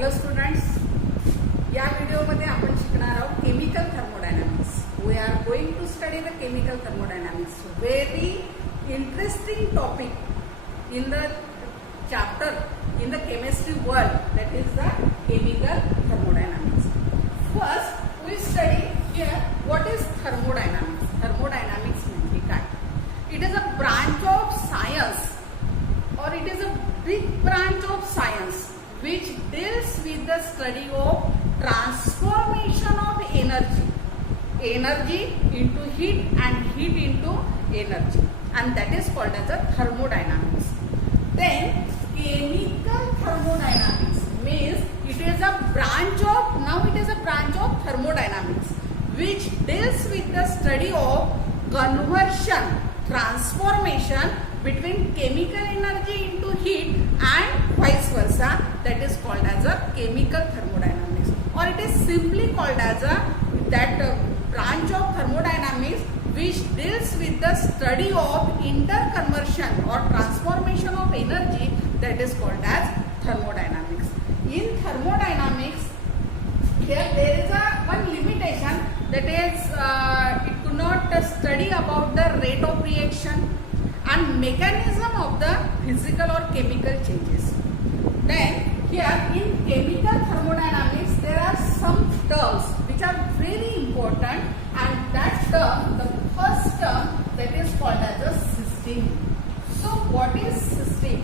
Hello students, या व्हिडिओमध्ये आपण शिकणार आहोत chemical thermodynamics. We are going to study the chemical thermodynamics. Very interesting topic in the chapter in the chemistry world, that is the chemical thermodynamics. First we study here what is thermodynamics. Thermodynamics म्हणजे काय? It is a branch of science, or it is a big branch of science which deals with the study of transformation of energy into heat and heat into energy, and that is called as a thermodynamics. Then chemical thermodynamics means it is a branch of thermodynamics which deals with the study of conversion, transformation between chemical energy into heat and vice versa. That is called as a chemical thermodynamics, or it is simply called as a branch of thermodynamics which deals with the study of interconversion or transformation of energy. That is called as thermodynamics. In thermodynamics, here there is one limitation, that is it could not study about the rate of reaction and mechanism of the physical or chemical changes. Then here in chemical thermodynamics there are some terms which are very important, and that term, the first term, that is called as a system. So what is system?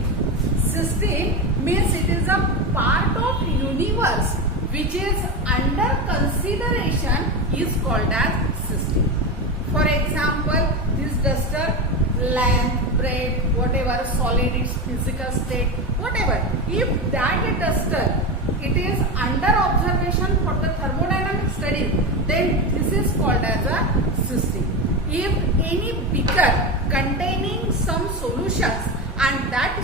System means it is a part of universe which is under consideration is called as system. For example, this duster, length, breadth, whatever, solid, its physical state, whatever, if that duster it is under observation for the thermodynamic studies, then this is called as a system. If any beaker containing some solutions, and that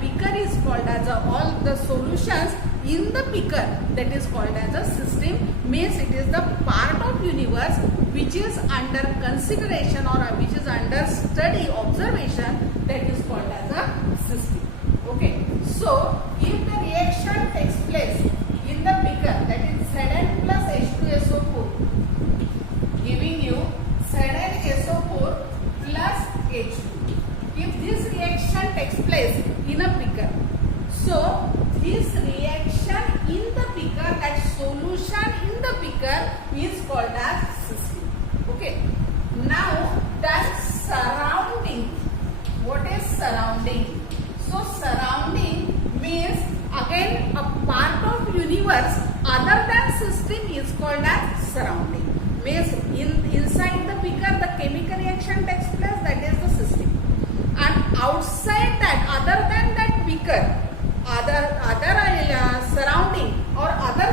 beaker is called as all the solutions in the beaker, that is called as a system, means it is the part of universe which is under consideration or which is under study, observation, that is called as a system. Okay, so if the reaction takes place in the beaker, that is Zn plus H2SO4 giving you Zn-SO4 plus H2. If this reaction takes place in a beaker, so this reaction in the beaker, that solution in the beaker is called as system. Okay, now that surrounding, what is surrounding? So surrounding means again a part of universe other than system is called as surrounding. Means inside the beaker the chemical reaction takes place, that is the system, and outside that, other than that beaker, other surrounding or other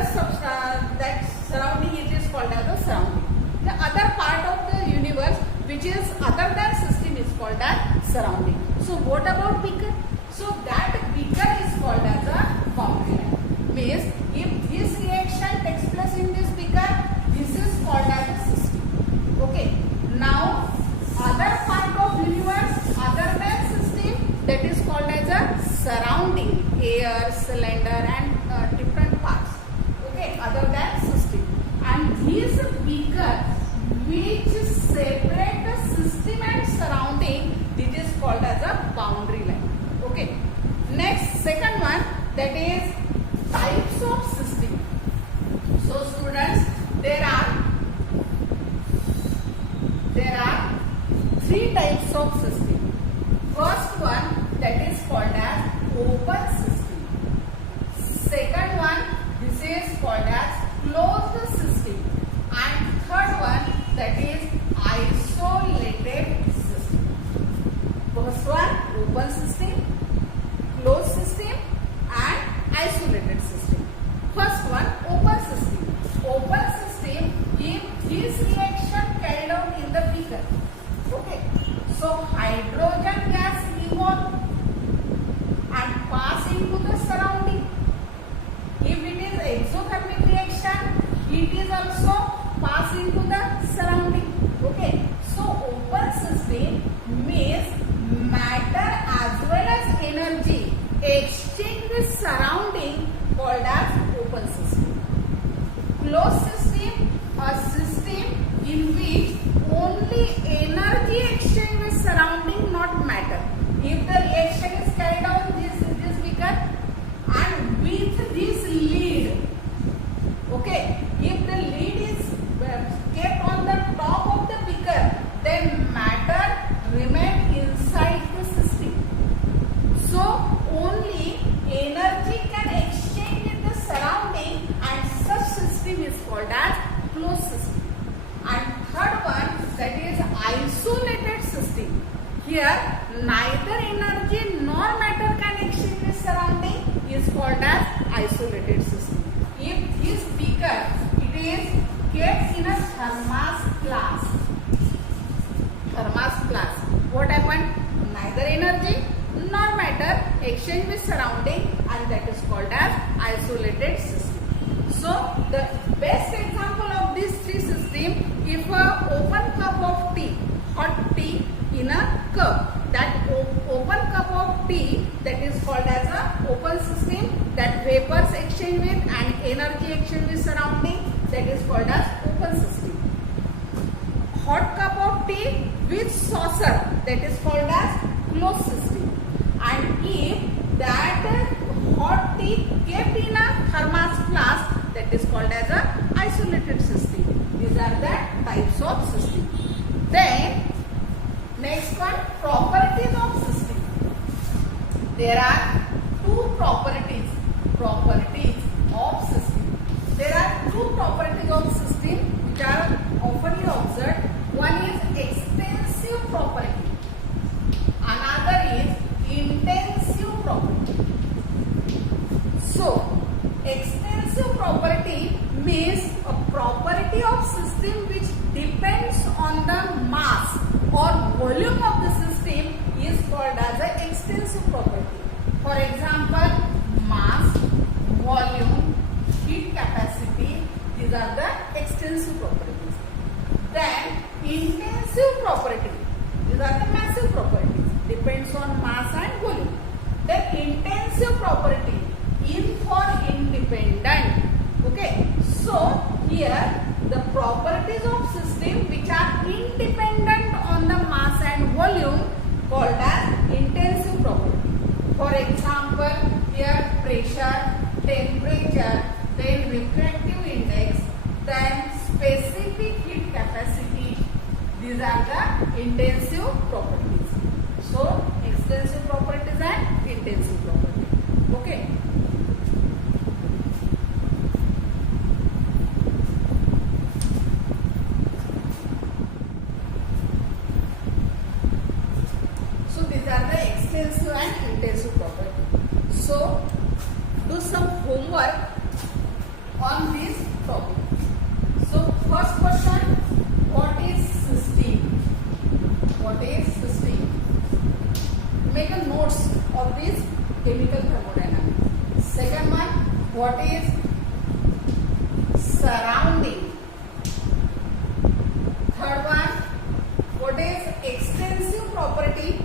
that surrounding, it is called as a surrounding. The other part of the universe which is other than system is called as surrounding. So what about beaker? So that beaker is called as a boundary line. Means if this reaction takes place in this beaker, this is called as a system. Okay. Now other part of universe other than system, that is called as a surrounding, air, cylinder, and different parts. Okay, other than system. And this beaker which separate the system and surrounding, it is called as a boundary line. Okay. Next, second one, that is types of system. So students, there are three types of system. First one, that is called as open system. Second one, this is called as closed system. And third one, that is isolated system. First one, open system, closed system, and isolated system. First one, open system. Open system, if this reaction carried out in the beaker, okay, so hydrogen gas evolve and pass into the surrounding. If it is exothermic reaction, heat is also pass into the surrounding. Okay, so open system means matter as well as energy exchange with surrounding called as here neither energy nor matter can exchange with surrounding is called as isolated system. If this beaker it is kept in a thermos glass, what happened? Neither energy nor matter exchange with surrounding, and that is called as isolated system. So the best example of these three systems, if a open cup of tea, hot tea in a cup, that open cup of tea, that is called as a open system, that vapors exchange with and energy exchange with surrounding, that is called as open system. Hot cup of tea with saucer, that is called as closed system. And if that hot tea kept in a thermos flask, that is called as a isolated system. These are the types of system. Then next one, properties of system. There are two properties of system. There are two properties of system which are often observed. One is extensive property, another is intensive property. So extensive property means a property of system which depends on the mass or volume of the system is called as an extensive property. For example, mass, volume, heat capacity, these are the extensive properties. Then intensive property, these are the massive properties, depends on mass and volume. The intensive property, in for independent. Okay, so here the properties of system which are independent on the mass and volume called as intensive property. For example, here pressure, temperature, then refractive index, then specific heat capacity. These are the intensive properties. So extensive properties and intensive properties. Okay. So these are the extensive and intensive properties. So do some homework on this topic. So first question, what is system? What is system? Make a notes of this chemical thermodynamics. Second one, what is surrounding? Third one, what is extensive property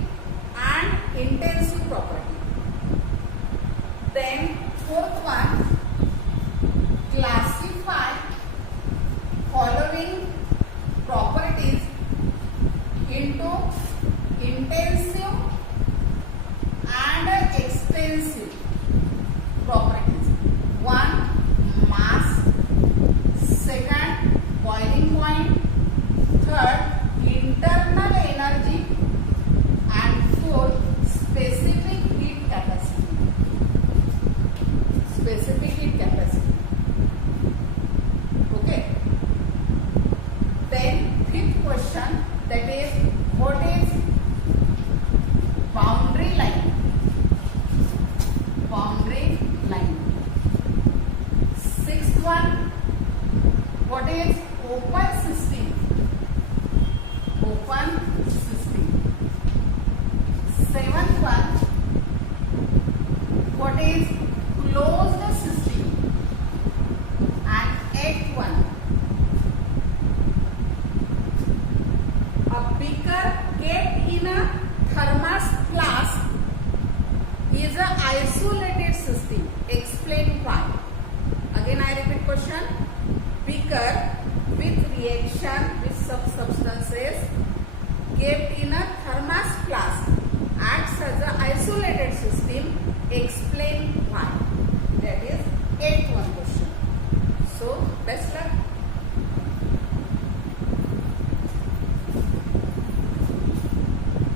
and intensive property? Then fourth one, classify following properties into intensive and extensive properties. One, mass. Second, boiling point. Third, internal energy. And fourth, specific heat capacity. Specific heat capacity. Okay. Then fifth question, that is, what is boundary line? Boundary line. Sixth one, what is open system? Open system. Seventh one, what is closed system? And eighth one, a beaker kept in a thermos flask is an isolated system. Explain why. Again I repeat question. Beaker with reaction with some substances kept